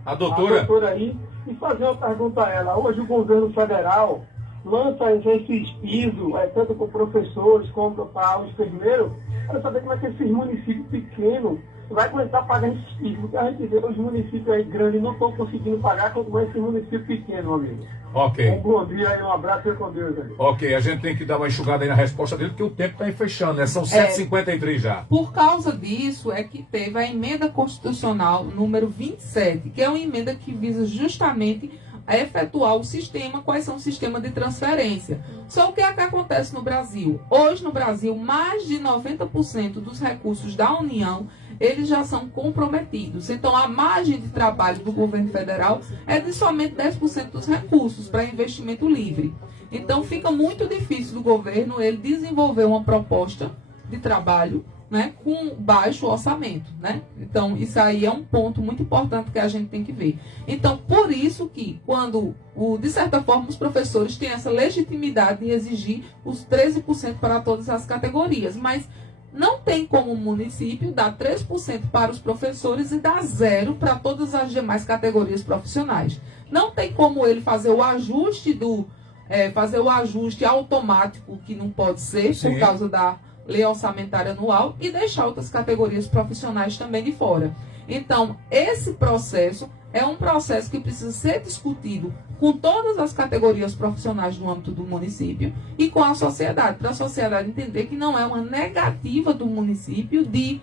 a doutora aí. E fazer uma pergunta a ela. Hoje o governo federal lança esses pisos, tanto com professores como para os enfermeiros. Quero saber como é que esses municípios pequenos vai aguentar pagar esses pisos. Porque a gente vê os municípios aí grandes não estão conseguindo pagar, quanto mais esses municípios pequenos, amigo. Ok. Um bom dia e um abraço e com Deus, amigo. Ok, a gente tem que dar uma enxugada aí na resposta dele, porque o tempo está fechando, né? São 7h53 já. Por causa disso é que teve a emenda constitucional número 27, que é uma emenda que visa justamente a efetuar o sistema, quais são os sistemas de transferência. Só o que é que acontece no Brasil? Hoje no Brasil, mais de 90% dos recursos da União, eles já são comprometidos. Então, a margem de trabalho do governo federal é de somente 10% dos recursos para investimento livre. Então, fica muito difícil do governo ele desenvolver uma proposta de trabalho, né, com baixo orçamento, né? Então, isso aí é um ponto muito importante que a gente tem que ver. Então, por isso que, de certa forma, os professores têm essa legitimidade de exigir os 13% para todas as categorias, mas não tem como o município dar 3% para os professores e dar 0% para todas as demais categorias profissionais. Não tem como ele fazer o ajuste automático, que não pode ser, Sim. por causa da lei orçamentária anual, e deixar outras categorias profissionais também de fora. Então, esse processo é um processo que precisa ser discutido com todas as categorias profissionais no âmbito do município e com a sociedade, para a sociedade entender que não é uma negativa do município de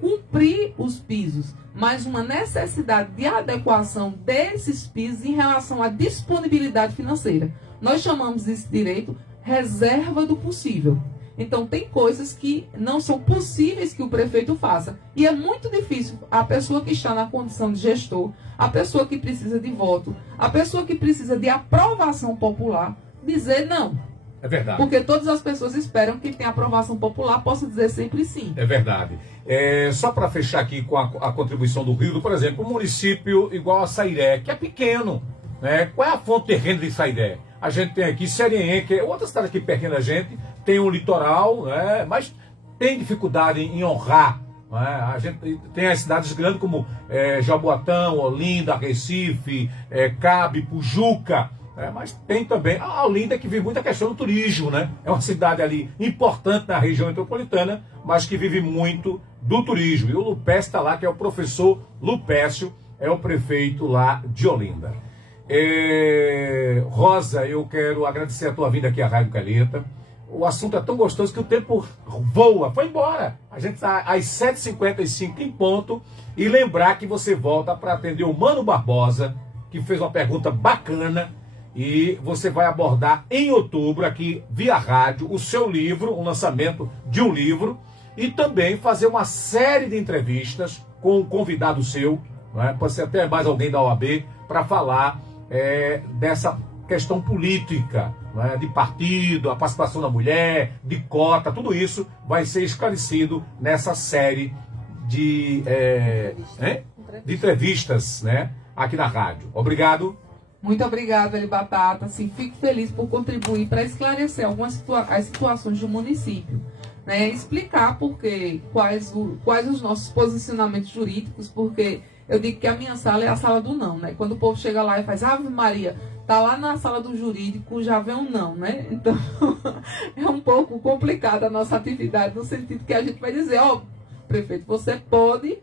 cumprir os pisos, mas uma necessidade de adequação desses pisos em relação à disponibilidade financeira. Nós chamamos esse direito reserva do possível. Então, tem coisas que não são possíveis que o prefeito faça. E é muito difícil a pessoa que está na condição de gestor, a pessoa que precisa de voto, a pessoa que precisa de aprovação popular, dizer não. É verdade. Porque todas as pessoas esperam que quem tem aprovação popular possa dizer sempre sim. É verdade. Só para fechar aqui com a contribuição do Rio, por exemplo, um município igual a Sairé, que é pequeno, né? Qual é a fonte de renda de Sairé? A gente tem aqui Seriem, que é outra cidade aqui pertinho da gente, tem um litoral, né? Mas tem dificuldade em honrar. Né? A gente tem as cidades grandes como Jaboatão, Olinda, Recife, Cabe, Pujuca, mas tem também a Olinda, que vive muita questão do turismo, né? É uma cidade ali importante na região metropolitana, mas que vive muito do turismo. E o Lupécio está lá, que é o professor Lupécio, é o prefeito lá de Olinda. Rosa, eu quero agradecer a tua vinda aqui à Rádio Calheta. O assunto é tão gostoso que o tempo voa, foi embora. A gente está às 7h55 em ponto. E lembrar que você volta para atender o Mano Barbosa, que fez uma pergunta bacana. E você vai abordar em outubro, aqui via rádio, o seu livro, o lançamento de um livro. E também fazer uma série de entrevistas com um convidado seu, né? Pode ser até mais alguém da OAB, para falar dessa questão política, né, de partido, a participação da mulher, de cota, tudo isso vai ser esclarecido nessa série de entrevistas, né, aqui na rádio. Obrigado. Muito obrigada, Eli Batata. Assim, fico feliz por contribuir para esclarecer algumas as situações do município, né, explicar quais os nossos posicionamentos jurídicos, porque eu digo que a minha sala é a sala do não, né? Quando o povo chega lá e faz, Ave Maria, tá lá na sala do jurídico, já vem um não, né? Então, é um pouco complicada a nossa atividade, no sentido que a gente vai dizer, prefeito, você pode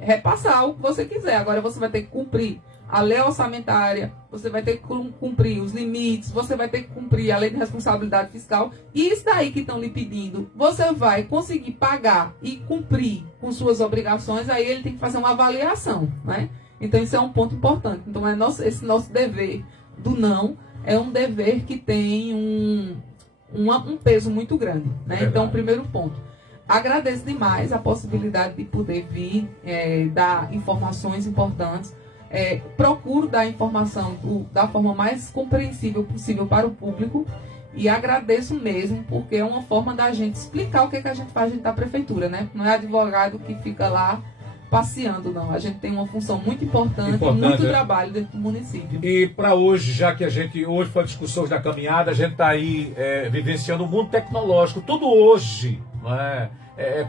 repassar o que você quiser, agora você vai ter que cumprir a lei orçamentária, você vai ter que cumprir os limites, você vai ter que cumprir a lei de responsabilidade fiscal, e isso daí que estão lhe pedindo, você vai conseguir pagar e cumprir com suas obrigações, aí ele tem que fazer uma avaliação, né? Então isso é um ponto importante. Então esse nosso dever do não é um dever que tem um peso muito grande, né? Então, primeiro ponto. Agradeço demais a possibilidade de poder vir dar informações importantes. Procuro dar informação da forma mais compreensível possível para o público e agradeço mesmo, porque é uma forma da gente explicar o que a gente faz dentro da prefeitura, né? Não é advogado que fica lá passeando, não. A gente tem uma função muito importante muito trabalho dentro do município. E para hoje, já que hoje foi a discussão da caminhada, a gente está aí vivenciando um mundo tecnológico, tudo hoje, não é?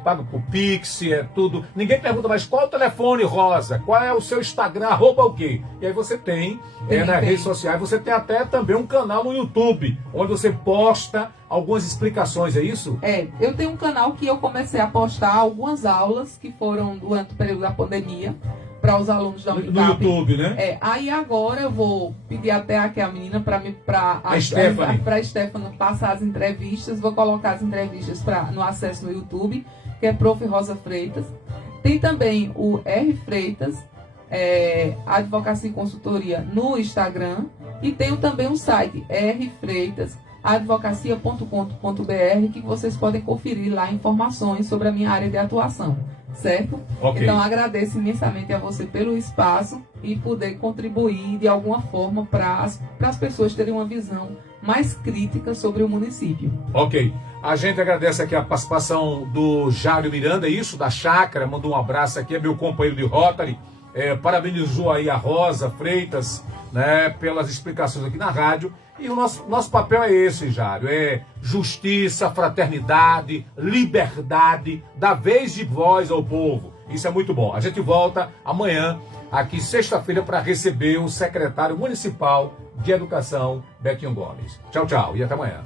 Pago por Pix, tudo. Ninguém pergunta mais qual é o telefone, Rosa, qual é o seu Instagram, @ o quê? E aí você tem nas redes sociais, você tem até também um canal no YouTube, onde você posta algumas explicações, é isso? Eu tenho um canal que eu comecei a postar algumas aulas que foram durante o período da pandemia, para os alunos da Unicap. No YouTube, né? Aí agora eu vou pedir até aqui a menina para a Stephanie passar as entrevistas. Vou colocar as entrevistas no acesso no YouTube, que é Prof. Rosa Freitas. Tem também o R. Freitas, Advocacia e Consultoria no Instagram. E tenho também um site, rfreitas.advocacia.com.br, que vocês podem conferir lá informações sobre a minha área de atuação. Certo? Okay. Então agradeço imensamente a você pelo espaço e poder contribuir de alguma forma para as pessoas terem uma visão mais crítica sobre o município. Ok. A gente agradece aqui a participação do Jário Miranda, isso, da Chácara, mandou um abraço aqui, é meu companheiro de Rotary, parabenizou aí a Rosa Freitas, né, pelas explicações aqui na rádio. E o nosso papel é esse, Jário, justiça, fraternidade, liberdade, dar vez de voz ao povo. Isso é muito bom. A gente volta amanhã, aqui sexta-feira, para receber o secretário municipal de Educação, Betinho Gomes. Tchau, tchau e até amanhã.